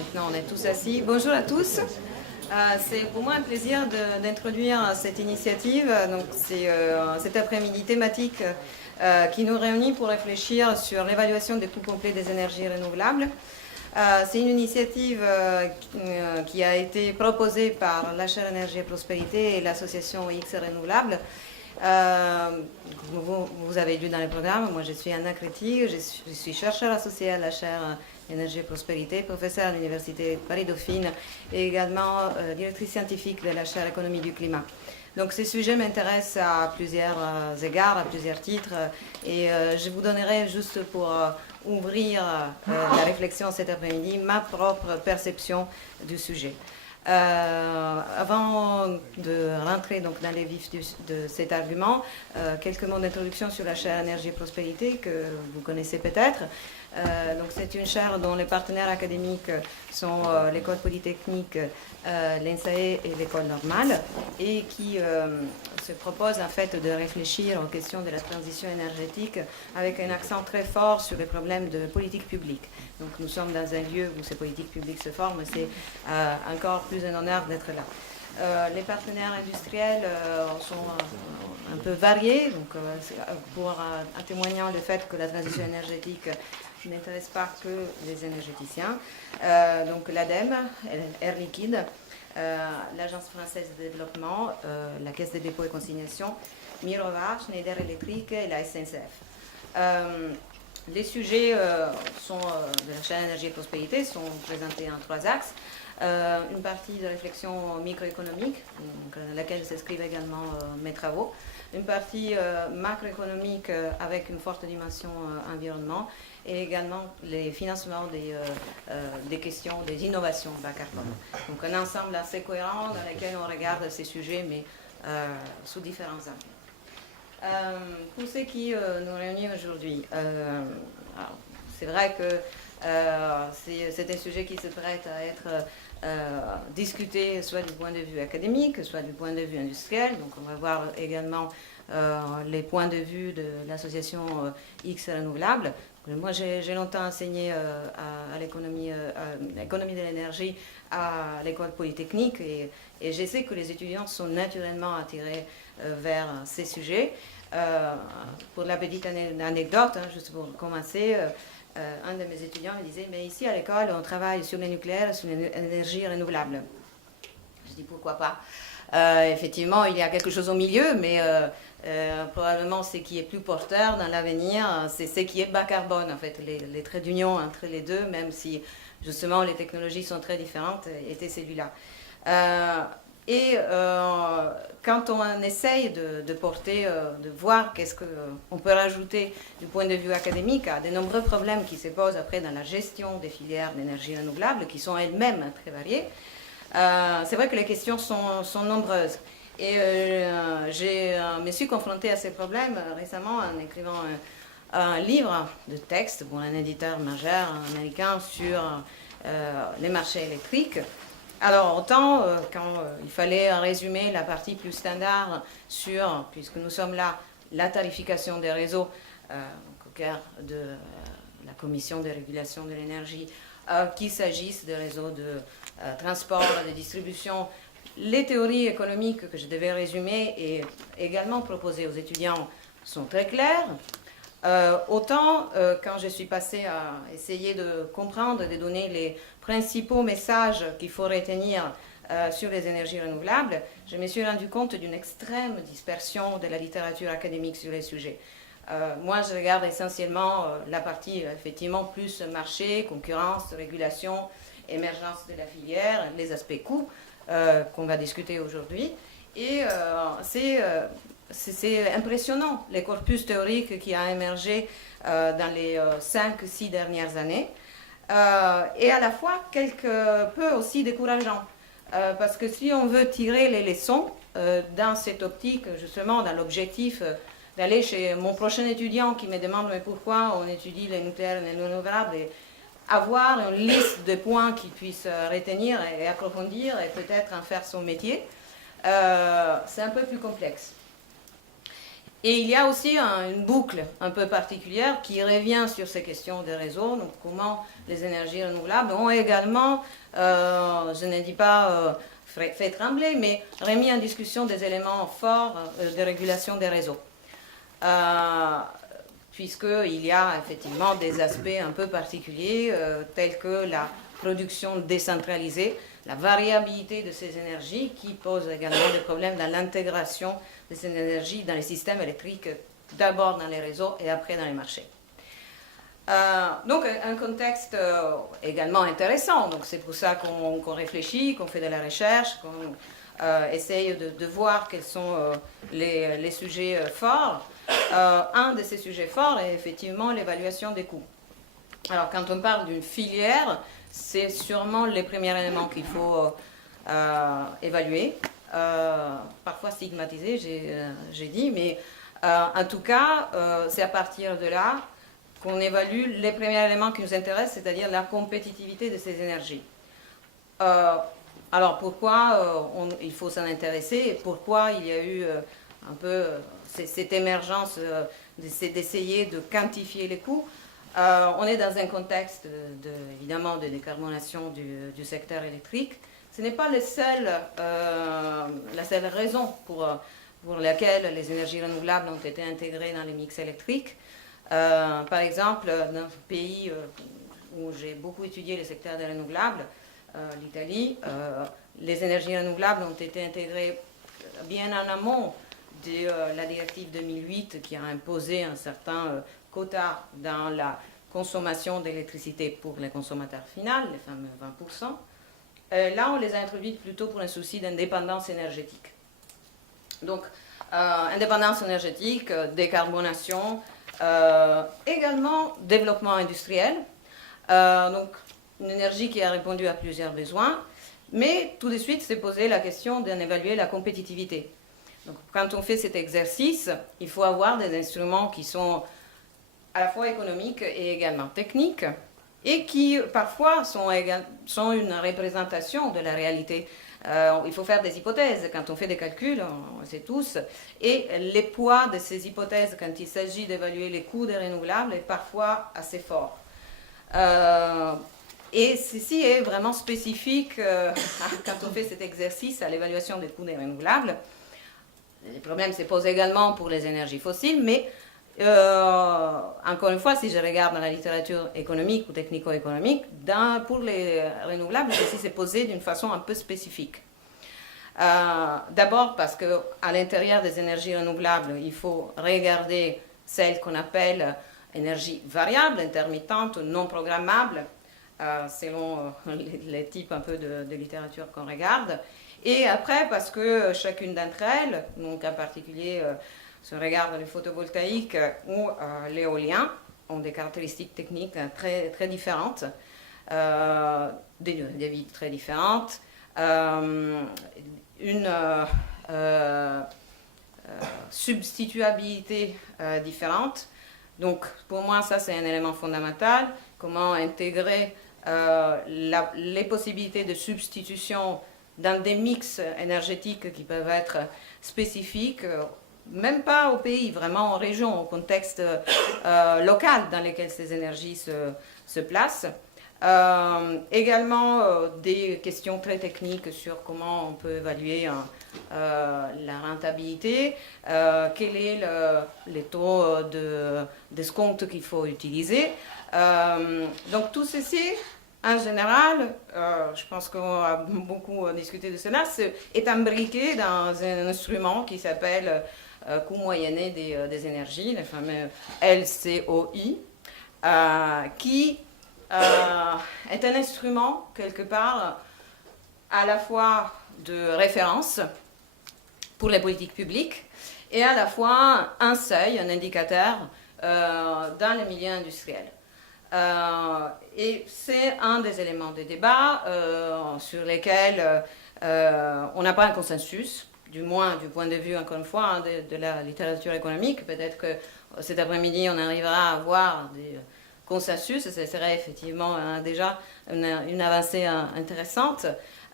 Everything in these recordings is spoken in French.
Maintenant, on est tous assis. Bonjour à tous. C'est pour moi un plaisir d'introduire cette initiative. Donc, c'est cet après-midi thématique qui nous réunit pour réfléchir sur l'évaluation des coûts complets des énergies renouvelables. C'est une initiative qui a été proposée par la chaire Énergie et Prospérité et l'association X Renouvelables. Vous avez lu dans le programme, moi je suis Anna Créti, je suis chercheur associé à la chaire Énergie et Prospérité, professeur à l'Université Paris-Dauphine et également directrice scientifique de la chaire Économie du climat. Donc ces sujets m'intéressent à plusieurs égards, à plusieurs titres, et je vous donnerai juste pour ouvrir la réflexion cet après-midi ma propre perception du sujet. Avant de rentrer donc dans les vifs de cet argument, quelques mots d'introduction sur la chaire Énergie et Prospérité que vous connaissez peut-être. Donc c'est une chaire dont les partenaires académiques sont l'école polytechnique, l'ENSAE et l'école normale, et qui se propose en fait de réfléchir aux questions de la transition énergétique avec un accent très fort sur les problèmes de politique publique. Donc nous sommes dans un lieu où ces politiques publiques se forment, c'est encore plus un honneur d'être là. Les partenaires industriels sont un peu variés, donc, pour en témoignant le fait que la transition énergétique n'intéresse pas que les énergéticiens. Donc l'ADEME, Air Liquide, l'Agence française de développement, la Caisse des dépôts et consignations, Mirova, Schneider Electric et la SNCF. Les sujets de la chaire Énergie et Prospérité sont présentés en trois axes. Une partie de réflexion microéconomique, dans laquelle s'inscrivent également mes travaux. Une partie macroéconomique avec une forte dimension environnement et également les financements des questions, des innovations bas carbone. Donc un ensemble assez cohérent dans lequel on regarde ces sujets, mais sous différents angles. Pour ce qui nous réunit aujourd'hui, c'est vrai que c'est un sujet qui se prête à être discuté soit du point de vue académique, soit du point de vue industriel. Donc on va voir également les points de vue de l'association X Renouvelable. Moi j'ai longtemps enseigné à l'économie de l'énergie à l'école polytechnique et je sais que les étudiants sont naturellement attirés vers ces sujets. Pour la petite anecdote, juste pour commencer, un de mes étudiants me disait, mais ici à l'école, on travaille sur le nucléaire, sur l'énergie renouvelable. Je dis, pourquoi pas. Effectivement, il y a quelque chose au milieu, mais probablement ce qui est plus porteur dans l'avenir, c'est ce qui est bas carbone, en fait, les traits d'union entre les deux, même si justement les technologies sont très différentes, étaient celui-là. Quand on essaye de porter, de voir qu'est-ce qu'on peut rajouter du point de vue académique à de nombreux problèmes qui se posent après dans la gestion des filières d'énergie renouvelable, qui sont elles-mêmes très variées, c'est vrai que les questions sont nombreuses. Et je me suis confrontée à ces problèmes récemment en écrivant un livre de texte pour un éditeur majeur américain sur les marchés électriques. Alors, autant quand il fallait résumer la partie plus standard sur, puisque nous sommes là, la tarification des réseaux, au cœur de la Commission de régulation de l'énergie, qu'il s'agisse des réseaux de transport, de distribution, les théories économiques que je devais résumer et également proposer aux étudiants sont très claires. Autant quand je suis passée à essayer de comprendre, de donner les principaux messages qu'il faut retenir sur les énergies renouvelables, je me suis rendu compte d'une extrême dispersion de la littérature académique sur les sujets. Moi, je regarde essentiellement la partie effectivement plus marché, concurrence, régulation, émergence de la filière, les aspects coûts qu'on va discuter aujourd'hui. Et c'est impressionnant, les corpus théoriques qui a émergé dans les 5-6 dernières années, et à la fois quelque peu aussi décourageant, parce que si on veut tirer les leçons dans cette optique, justement dans l'objectif d'aller chez mon prochain étudiant qui me demande mais pourquoi on étudie les nucléaires et les renouvelables, et avoir une liste de points qu'il puisse retenir et approfondir et peut-être en faire son métier, c'est un peu plus complexe. Et il y a aussi une boucle un peu particulière qui revient sur ces questions des réseaux, donc comment les énergies renouvelables ont également, je ne dis pas fait trembler, mais remis en discussion des éléments forts de régulation des réseaux. Puisqu'il y a effectivement des aspects un peu particuliers, tels que la production décentralisée, la variabilité de ces énergies, qui pose également des problèmes dans l'intégration de ces énergies dans les systèmes électriques, d'abord dans les réseaux et après dans les marchés. Donc un contexte également intéressant, donc c'est pour ça qu'on réfléchit, qu'on fait de la recherche, qu'on essaye de voir quels sont les sujets forts. Un de ces sujets forts est effectivement l'évaluation des coûts. Alors quand on parle d'une filière, c'est sûrement les premiers éléments qu'il faut évaluer, parfois stigmatiser, j'ai dit, mais en tout cas, c'est à partir de là qu'on évalue les premiers éléments qui nous intéressent, c'est-à-dire la compétitivité de ces énergies. Alors pourquoi il faut s'en intéresser et pourquoi il y a eu un peu cette émergence d'essayer de quantifier les coûts. On est dans un contexte évidemment de décarbonation du secteur électrique. Ce n'est pas la seule raison pour laquelle les énergies renouvelables ont été intégrées dans les mix électriques. Par exemple, dans un pays où j'ai beaucoup étudié le secteur des renouvelables, l'Italie, les énergies renouvelables ont été intégrées bien en amont de la directive 2008 qui a imposé un certain quota dans la consommation d'électricité pour les consommateurs finaux, les fameux 20%. Là, on les a introduites plutôt pour un souci d'indépendance énergétique. Donc, indépendance énergétique, décarbonation, également développement industriel. Donc, une énergie qui a répondu à plusieurs besoins, mais tout de suite s'est posé la question d'en évaluer la compétitivité. Donc, quand on fait cet exercice, il faut avoir des instruments qui sont à la fois économiques et également techniques, et qui parfois sont une représentation de la réalité. Il faut faire des hypothèses. Quand on fait des calculs, on le sait tous, et les poids de ces hypothèses, quand il s'agit d'évaluer les coûts des renouvelables, est parfois assez fort. Et ceci est vraiment spécifique quand on fait cet exercice à l'évaluation des coûts des renouvelables. Les problèmes se posent également pour les énergies fossiles, mais encore une fois, si je regarde dans la littérature économique ou technico-économique, pour les renouvelables, ceci s'est posé d'une façon un peu spécifique. D'abord parce qu'à l'intérieur des énergies renouvelables, il faut regarder celles qu'on appelle énergies variables, intermittentes, non programmables, selon les types un peu de littérature qu'on regarde. Et après, parce que chacune d'entre elles, donc en particulier si on regarde le photovoltaïque ou l'éolien, ont des caractéristiques techniques très, très différentes, des vies très différentes, une substituabilité différente. Donc pour moi, ça c'est un élément fondamental, comment intégrer les possibilités de substitution dans des mix énergétiques qui peuvent être spécifiques, même pas au pays, vraiment en région, au contexte local dans lequel ces énergies se placent. Également des questions très techniques sur comment on peut évaluer la rentabilité, quel est le taux d'escompte qu'il faut utiliser. Donc tout ceci, en général, je pense qu'on a beaucoup discuté de cela, est imbriqué dans un instrument qui s'appelle coût moyenné des énergies, le fameux LCOI, qui est un instrument, quelque part, à la fois de référence pour les politiques publiques et à la fois un seuil, un indicateur dans les milieux industriels. Et c'est un des éléments de débat sur lesquels on n'a pas un consensus, du moins du point de vue, encore une fois, de la littérature économique. Peut-être que cet après-midi, on arrivera à avoir des consensus, ce serait effectivement déjà une avancée intéressante.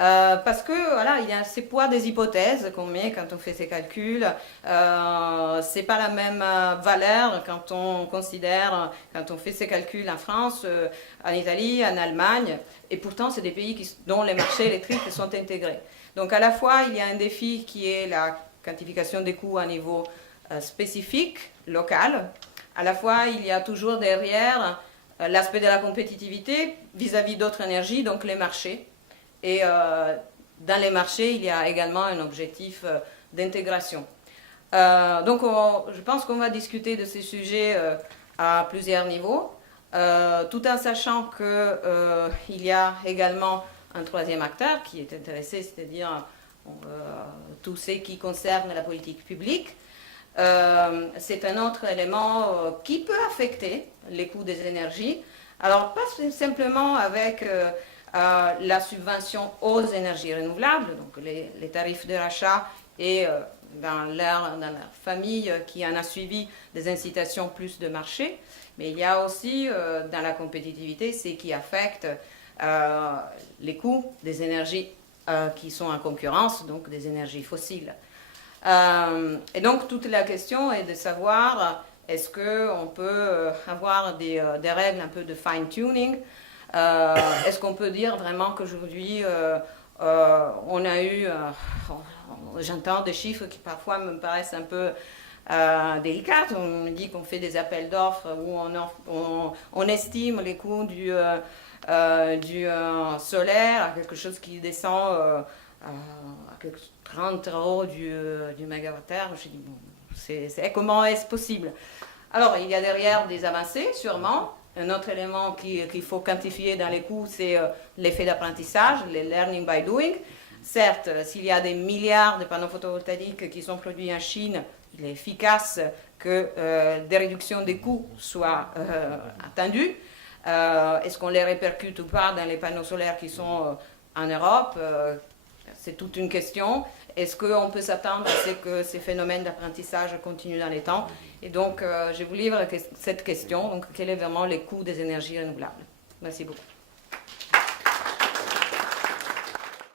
Parce que voilà, il y a ces poids des hypothèses qu'on met quand on fait ces calculs. C'est pas la même valeur quand on considère, quand on fait ces calculs en France, en Italie, en Allemagne, et pourtant c'est des pays dont les marchés électriques sont intégrés. Donc à la fois il y a un défi qui est la quantification des coûts à niveau spécifique, local. À la fois il y a toujours derrière l'aspect de la compétitivité vis-à-vis d'autres énergies, donc les marchés. Et dans les marchés, il y a également un objectif d'intégration. Donc, je pense qu'on va discuter de ces sujets à plusieurs niveaux, tout en sachant qu'il y a également un troisième acteur qui est intéressé, c'est-à-dire tout ce qui concerne la politique publique. C'est un autre élément qui peut affecter les coûts des énergies. Alors, pas simplement avec la subvention aux énergies renouvelables, donc les tarifs de rachat et dans leur famille qui en a suivi des incitations plus de marché, mais il y a aussi dans la compétitivité ce qui affecte les coûts des énergies qui sont en concurrence, donc des énergies fossiles. Et donc toute la question est de savoir est-ce qu'on peut avoir des règles un peu de fine-tuning. Est-ce qu'on peut dire vraiment qu'aujourd'hui, on a eu, j'entends des chiffres qui parfois me paraissent un peu délicats. On me dit qu'on fait des appels d'offres où on estime les coûts du solaire à quelque chose qui descend à 30 € du mégawattheure. Je dis, bon, comment est-ce possible? Alors, il y a derrière des avancées, sûrement. Un autre élément qu'il faut quantifier dans les coûts, c'est l'effet d'apprentissage, le learning by doing. Certes, s'il y a des milliards de panneaux photovoltaïques qui sont produits en Chine, il est efficace que des réductions des coûts soient attendues. Est-ce qu'on les répercute ou pas dans les panneaux solaires qui sont en Europe? C'est toute une question. Est-ce qu'on peut s'attendre à ce que ces phénomènes d'apprentissage continuent dans les temps? Et donc, je vous livre cette question. Donc, quel est vraiment les coûts des énergies renouvelables? Merci beaucoup.